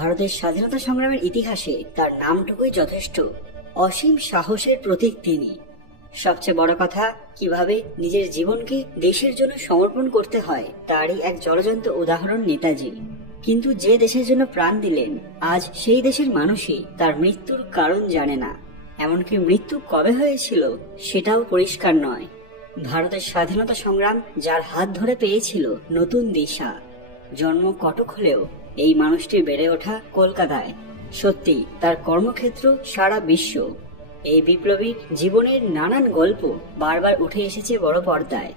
ভারতের স্বাধীনতা সংগ্রামের ইতিহাসে তার নামটুকুই যথেষ্ট। অসীম সাহসের প্রতীক তিনি। সবচেয়ে বড় কথা, কিভাবে নিজের জীবনকে দেশের জন্য সমর্পণ করতে হয় তারই এক জ্বলজ্বন্ত উদাহরণ নেতাজি। কিন্তু যে দেশের জন্য প্রাণ দিলেন, আজ সেই দেশের মানুষই তার মৃত্যুর কারণ জানে না। এমনকি মৃত্যু কবে হয়েছিল সেটাও পরিষ্কার নয়। ভারতের স্বাধীনতা সংগ্রাম যার হাত ধরে পেয়েছিল নতুন দিশা। জন্ম কটক হলেও এই মানুষটির বেড়ে ওঠা কলকাতায়। সত্যি তার কর্মক্ষেত্র সারা বিশ্ব। এই বিপ্লবীর জীবনের নানান গল্প বারবার উঠে এসেছে বড় পর্দায়,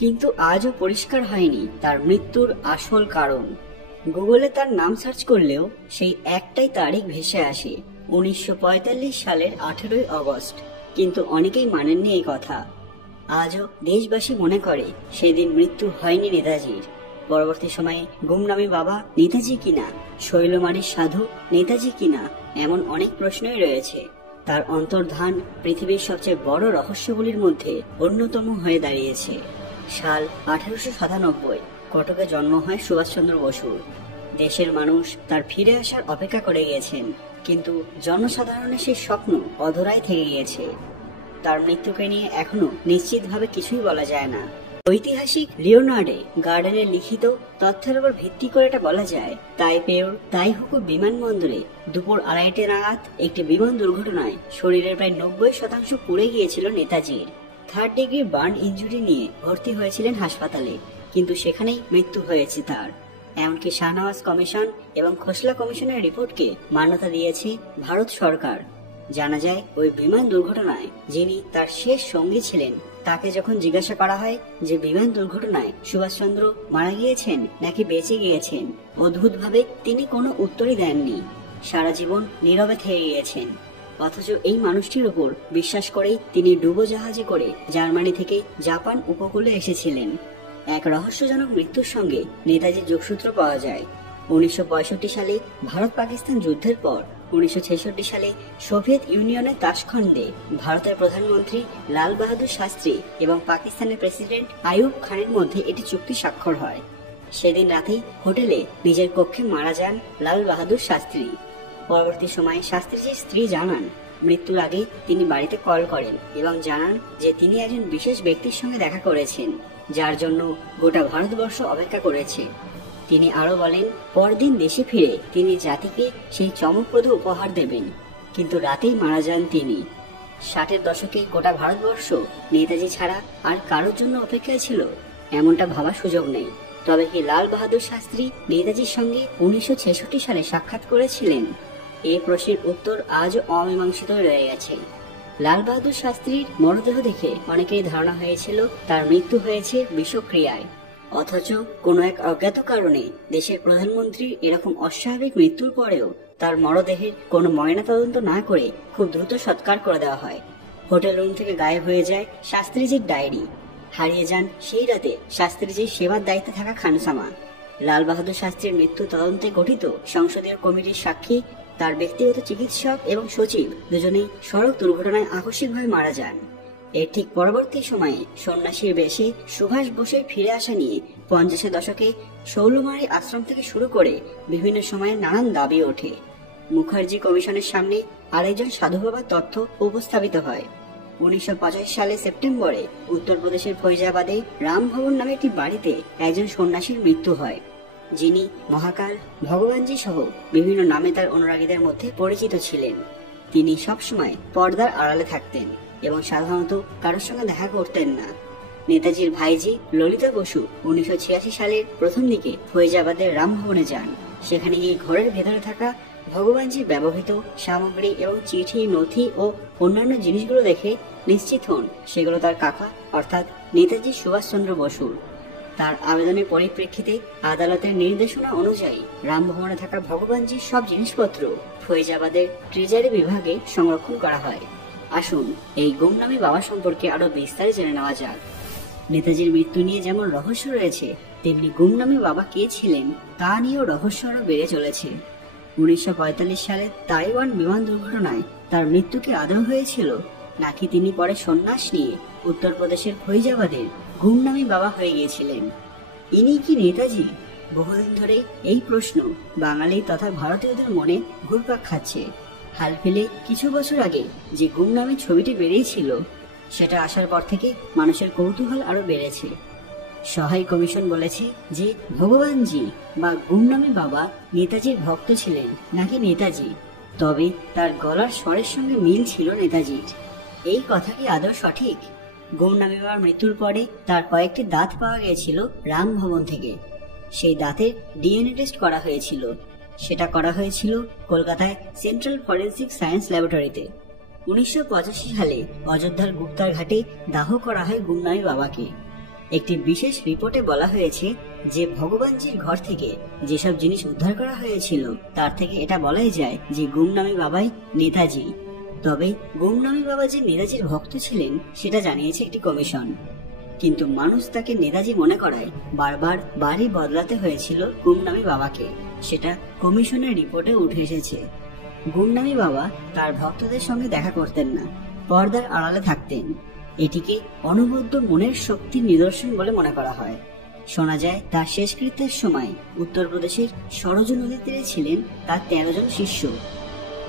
কিন্তু আজও পরিষ্কার হয়নি তার মৃত্যুর আসল কারণ। গুগলে তার নাম সার্চ করলেও সেই একটাই তারিখ ভেসে আসে, 1945 সালের 18 অগস্ট। কিন্তু অনেকেই মানেননি এই কথা। আজও দেশবাসী মনে করে সেদিন মৃত্যু হয়নি নেতাজির। পরবর্তী সময়ে গুমনামি বাবা নেতাজি কিনা, শৈলমারির সাধু নেতাজি কিনা, এমন অনেক প্রশ্নই রয়েছে। তার অন্তর্ধান পৃথিবীর সবচেয়ে বড় রহস্যগুলির মধ্যে অন্যতম হয়ে দাঁড়িয়েছে। সাল 1897, কটকে জন্ম হয় সুভাষচন্দ্র বসুর। দেশের মানুষ তার ফিরে আসার অপেক্ষা করে গিয়েছেন, কিন্তু জনসাধারণের সেই স্বপ্ন অধরাই থেকে গিয়েছে। তার মৃত্যুকে নিয়ে এখনো নিশ্চিতভাবে কিছুই বলা যায় না। ঐতিহাসিক লিওনার্ডে গার্ডেনের লিখিত তথ্যের উপর ভিত্তি করে এটা বলা যায়, তাইপের তাইহুকু বিমানবন্দরে দুপুর 2:30 নাগাদ একটি বিমান দুর্ঘটনায় শরীরের প্রায় 90% পুড়ে গিয়েছিল নেতাজির। 3rd ডিগ্রি বার্ন ইনজুরি নিয়ে ভর্তি হয়েছিলেন হাসপাতালে, কিন্তু সেখানেই মৃত্যু হয়েছে তার। এমনকি শাহনওয়াজ কমিশন এবং খোসলা কমিশনের রিপোর্টকে মান্যতা দিয়েছে ভারত সরকার। জানা যায়, ওই বিমান দুর্ঘটনায় যিনি তার শেষ সঙ্গী ছিলেন, তাকে যখন জিজ্ঞাসা করা হয় যে বিমান দুর্ঘটনায় সুভাষচন্দ্র মারা গিয়েছেন নাকি বেঁচে গিয়েছেন, অদ্ভুতভাবে তিনি কোনো উত্তরই দেননি। সারা জীবন নীরবে থেকে গিয়েছেন। অথচ এই মানুষটির উপর বিশ্বাস করেই তিনি ডুবোজাহাজে করে জার্মানি থেকে জাপান উপকূলে এসেছিলেন। এক রহস্যজনক মৃত্যুর সঙ্গে নেতাজির যোগসূত্র পাওয়া যায়। 1965 সালে ভারত পাকিস্তান যুদ্ধের পর 1966 সালে সোভিয়েত ইউনিয়নের তাশখণ্ডে ভারতের প্রধানমন্ত্রী লাল বাহাদুর শাস্ত্রী এবং পাকিস্তানের প্রেসিডেন্ট আইয়ুব খানের মধ্যে এটি চুক্তি স্বাক্ষর হয়। সেদিন রাতেই হোটেলে নিজের কক্ষে মারা যান লাল বাহাদুর শাস্ত্রী। পরবর্তী সময়ে শাস্ত্রীজির স্ত্রী জানান, মৃত্যুর আগে তিনি বাড়িতে কল করেন এবং জানান যে তিনি একজন বিশেষ ব্যক্তির সঙ্গে দেখা করেছেন, যার জন্য গোটা ভারতবর্ষ অপেক্ষা করেছে। তিনি আরো বলেন, পরদিন দেশে ফিরে তিনি জাতিকে সেই চমকপ্রদ উপহার দেবেন, কিন্তু রাতেই মারা যান তিনি। 60-এর দশকে গোটা ভারতবর্ষ নেতাজি ছাড়া আর কারোর জন্য অপেক্ষায় ছিল, এমনটা ভাবার সুযোগ নেই। তবে কি লাল বাহাদুর শাস্ত্রী নেতাজির সঙ্গে 1966 সালে সাক্ষাৎ করেছিলেন? এই প্রশ্নের উত্তর আজও অমীমাংসিত রয়ে গেছে। লাল বাহাদুর শাস্ত্রীর মরদেহ দেখে অনেকেই ধারণা হয়েছিল তার মৃত্যু হয়েছে বিষক্রিয়ায়। অথচ কোনো এক অজ্ঞাত কারণে দেশের প্রধানমন্ত্রীর এরকম অস্বাভাবিক মৃত্যুর পরেও তার মরদেহের কোনো ময়নাতদন্ত না করে খুব দ্রুত সৎকার করে দেওয়া হয়। হোটেল রুম থেকে গায়েব হয়ে যায় শাস্ত্রীজির ডায়েরি। হারিয়ে যান সেই রাতে শাস্ত্রীজির সেবার দায়িত্বে থাকা খানসামা। লাল বাহাদুর শাস্ত্রীর মৃত্যু তদন্তে গঠিত সংসদীয় কমিটির সাক্ষী তার ব্যক্তিগত চিকিৎসক এবং সচিব দুজনেই সড়ক দুর্ঘটনায় আকস্মিকভাবে মারা যান। এর ঠিক পরবর্তী সময়ে সন্ন্যাসীর বেশে সুভাষ বোসের ফিরে আসা নিয়ে 50-এর দশকে শৌলমারি আশ্রম থেকে শুরু করে বিভিন্ন সময়ে নানান দাবি ওঠে। মুখার্জি কমিশনের সামনে আরেকজন সাধু বাবার তথ্য উপস্থাপিত হয়। 1985 সালে সেপ্টেম্বরে উত্তরপ্রদেশের ফৈজাবাদে রামভবন নামে একটি বাড়িতে একজন সন্ন্যাসীর মৃত্যু হয়, যিনি মহাকাল, ভগবানজি সহ বিভিন্ন নামে তার অনুরাগীদের মধ্যে পরিচিত ছিলেন। তিনি সবসময় পর্দার আড়ালে থাকতেন এবং সাধারণত কারোর সঙ্গে দেখা করতেন না। নেতাজির ভাইজি ললিতা বসু 1986 সালের প্রথম দিকে ফৈজাবাদের রামভবনে যান। সেখানে গিয়ে ঘরের ভেতরে থাকা ভগবানজির ব্যবহৃত সামগ্রী এবং চিঠি, নথি ও অন্যান্য জিনিসগুলো দেখে নিশ্চিত হন সেগুলো তার কাকা অর্থাৎ নেতাজি সুভাষচন্দ্র বসুর। তার আবেদনের পরিপ্রেক্ষিতে আদালতের নির্দেশনা অনুযায়ী রামভবনে থাকা ভগবানজির সব জিনিসপত্র ফৈজাবাদের ট্রেজারি বিভাগে সংরক্ষণ করা হয়। আসুন এই গুমনামি বাবা সম্পর্কে আরো বিস্তারে জেনে নেওয়া যাক। নেতাজির মৃত্যু নিয়ে যেমন রহস্য রয়েছে, তেমনি গুমনামি বাবা কে ছিলেন তা নিয়েও রহস্য আরো বেড়ে চলেছে। 1945 সালে তাইওয়ান বিমান দুর্ঘটনায় তার মৃত্যু কি আদৌ হয়েছিল, নাকি তিনি পরে সন্ন্যাস নিয়ে উত্তরপ্রদেশের ফৈজাবাদের গুমনামি বাবা হয়ে গিয়েছিলেন? ইনি কি নেতাজি, বহুদিন ধরে এই প্রশ্ন বাঙালি তথা ভারতীয়দের মনে ঘুরপাক খাচ্ছে। হাল ফেলে কিছু বছর আগে যে গুমনামি ছবিটি বেরিয়েছিল, সেটা আসার পর থেকে মানুষের কৌতূহল আরো বেড়েছে। সহায় কমিশন বলেছে যে ভগবানজি বা গুমনামি বাবা নেতাজির ভক্ত ছিলেন নাকি নেতাজি, তবে তার গলার স্বরের সঙ্গে মিল ছিল নেতাজির। এই কথা কি আদৌ সঠিক? গুমনামি বাবার মৃত্যুর পরে তার কয়েকটি দাঁত পাওয়া গিয়েছিল রামভবন থেকে। সেই দাঁতের ডিএনএ টেস্ট করা হয়েছিল। সেটা করা হয়েছিল কলকাতায় সেন্ট্রাল ফরেন্সিক সায়েন্স ল্যাবরেটরিতে। 1985 সালে অযোধ্যার গুপ্তার ঘাটে দাহ করা হয় গুমনামি বাবাকে। একটি বিশেষ রিপোর্টে বলা হয়েছে যে ভগবানজির ঘর থেকে যেসব জিনিস উদ্ধার করা হয়েছিল তার থেকে এটা বলাই যায় যে গুমনামি বাবাই নেতাজি। তবে গুমনামি বাবা যে নেতাজির ভক্ত ছিলেন সেটা জানিয়েছে একটি কমিশন। কিন্তু মানুষ তাকে নেতাজি মনে করায় বারবার বাড়ি বদলাতে হয়েছিল গুমনামি বাবাকে। সেটা কমিশনের রিপোর্টে উঠে এসেছে। গুমনামি বাবা তার ভক্তদের সঙ্গে দেখা করতেন না, পর্দার আড়ালে থাকতেন। এটিকে অনবদ্য মনের শক্তির নিদর্শন বলে মনে করা হয়। শোনা যায় তার শেষকৃত্যের সময় উত্তরপ্রদেশের সরজ নদীর তীরে ছিলেন তার 13 জন শিষ্য।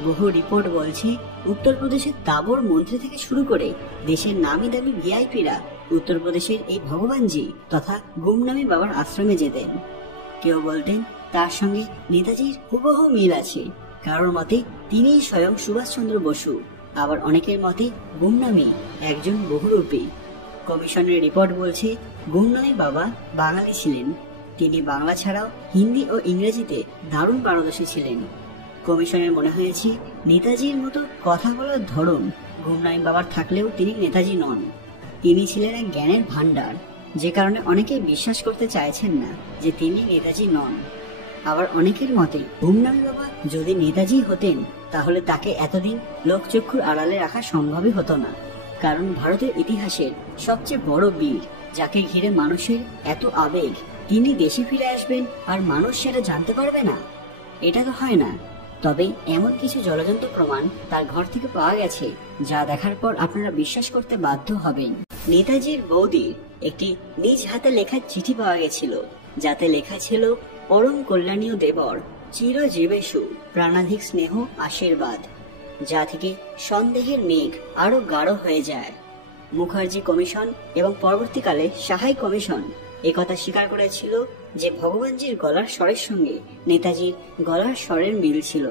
বহু রিপোর্ট বলছে উত্তরপ্রদেশের তাবর মন্ত্রী থেকে শুরু করে দেশের নামি দামি ভিআইপিরা উত্তরপ্রদেশের এই ভগবানজি তথা গুমনামি বাবার আশ্রমে যেতেন। কেউ বলতেন তার সঙ্গে নেতাজির হুবহু মিল আছে, কারোর মতে তিনিই স্বয়ং সুভাষচন্দ্র বসু, আবার অনেকের মতে গুমনামি একজন বহুরূপী। কমিশনের রিপোর্ট বলছে গুমনামি বাবা বাঙালি ছিলেন। তিনি বাংলা ছাড়াও হিন্দি ও ইংরেজিতে দারুণ পারদর্শী ছিলেন। কমিশনের মনে হয়েছে নেতাজির মতো কথা বলার ধরন গুমনামি বাবার থাকলেও তিনি নেতাজি নন। তিনি ছিলেন এক জ্ঞানের ভান্ডার, যে কারণে অনেকে বিশ্বাস করতে চাইছেন না যে তিনি নেতাজি নন। আবার অনেকের মতে গুমনামি বাবা যদি নেতাজি হতেন তাহলে তাকে এতদিন লোকচক্ষুর আড়ালে রাখা সম্ভবই হতো না। কারণ ভারতের ইতিহাসের সবচেয়ে বড় বীর, যাকে ঘিরে মানুষের এত আবেগ, তিনি দেশে ফিরে আসবেন আর মানুষ সেটা জানতে পারবে না? এটা তো হয় না। তবে এমন কিছু জলজন্ত প্রমাণ তার ঘর থেকে পাওয়া গেছে যা দেখার পর আপনারা বিশ্বাস করতে বাধ্য হবেন। নেতাজির বৌদির একটি নিজ হাতে লেখা চিঠি পাওয়া গেছিল, যাতে লেখা ছিল পরম কল্যাণীয় দেবর চিরজীবেষু প্রাণাধিক স্নেহ আশীর্বাদ, যা থেকে সন্দেহের মেঘ আরো গাঢ় হয়ে যায়। মুখার্জি কমিশন এবং পরবর্তীকালে সাহাই কমিশন একথা স্বীকার করেছিল যে ভগবানজির গলার স্বরের সঙ্গে নেতাজির গলার স্বরের মিল ছিল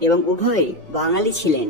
এবং উভয়ে বাঙালি ছিলেন।